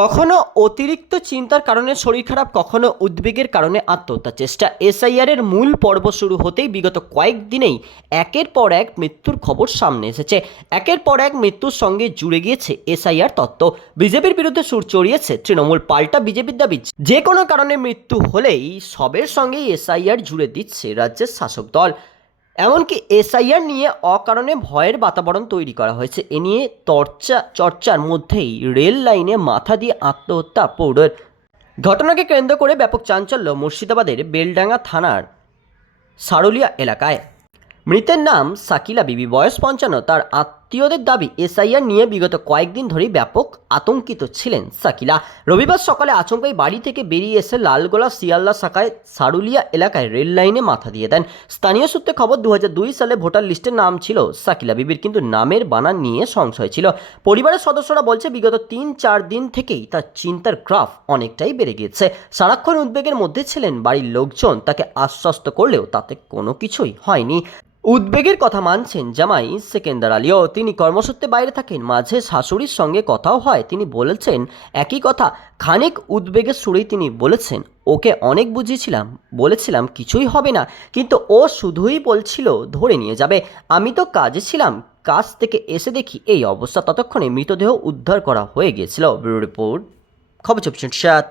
কখনো অতিরিক্ত চিন্তার কারণে শরীর খারাপ, কখনো উদ্বেগের কারণে আত্মহত্যা। চেষ্টা এসআইআর এর মূল পর্ব শুরু হতেই বিগত কয়েকদিনেই একের পর এক মৃত্যুর খবর সামনে এসেছে। একের পর এক মৃত্যুর সঙ্গে জুড়ে গিয়েছে এসআইআর তত্ত্ব। বিজেপির বিরুদ্ধে সুর চড়িয়েছে তৃণমূল, পাল্টা বিজেপির দাবি। যে কোনো কারণে মৃত্যু হলেই সবের সঙ্গেই এসআইআর জুড়ে দিচ্ছে রাজ্যের শাসক দল। এমনকি এসআইআর নিয়ে অকারণে ভয়ের বাতাবরণ তৈরি করা হয়েছে। এ নিয়ে চর্চা চর্চার মধ্যেই রেল লাইনে মাথা দিয়ে আত্মহত্যা পৌরের। ঘটনাকে কেন্দ্র করে ব্যাপক চাঞ্চল্য মুর্শিদাবাদের বেলডাঙ্গা থানার সারুলিয়া এলাকায়। মৃতের নাম সাকিলা বিবি। বয়স পঞ্চান্ন, তার আত্মীয়দের দাবি, এসআইআর নিয়ে বিগত কয়েকদিন ধরেই ব্যাপক আতঙ্কিত ছিলেন সাকিলা। রবিবার সকালে আচমকাই বাড়ি থেকে বেরিয়ে এসে লালগোলা শিয়ালদা শাখায় সারুলিয়া এলাকায় রেল লাইনে মাথা দিয়ে দেন। স্থানীয় সূত্রে খবর দু হাজার দুই সালে ভোটার লিস্টে নাম ছিল সাকিলা বিবির, কিন্তু নামের বানান নিয়ে সংশয় ছিল। পরিবারের সদস্যরা বলছে, বিগত তিন চার দিন থেকেই তার চিন্তার গ্রাফ অনেকটাই বেড়ে গিয়েছে। সারাক্ষণ উদ্বেগের মধ্যে ছিলেন বাড়ির লোকজন, তাকে আশ্বস্ত করলেও তাতে কোনো কিছুই হয়নি। উদ্বেগের কথা মানছেন জামাই সেকেন্দার আলীও। তিনি কর্মসূত্রে বাইরে থাকেন, মাঝে শাশুড়ির সঙ্গে কথাও হয়। তিনি বলেছেন, একই কথা, খানিক উদ্বেগের সুরেই তিনি বলেছেন, ওকে অনেক বুঝিয়েছিলাম, বলেছিলাম কিছুই হবে না, কিন্তু ও শুধুই বলছিল, ধরে নিয়ে যাবে। আমি তো কাজে ছিলাম, কাজ থেকে এসে দেখি এই অবস্থা। ততক্ষণে মৃতদেহ উদ্ধার করা হয়ে গিয়েছিল। ব্যুরো রিপোর্ট, খবর চব্বিশ সাত।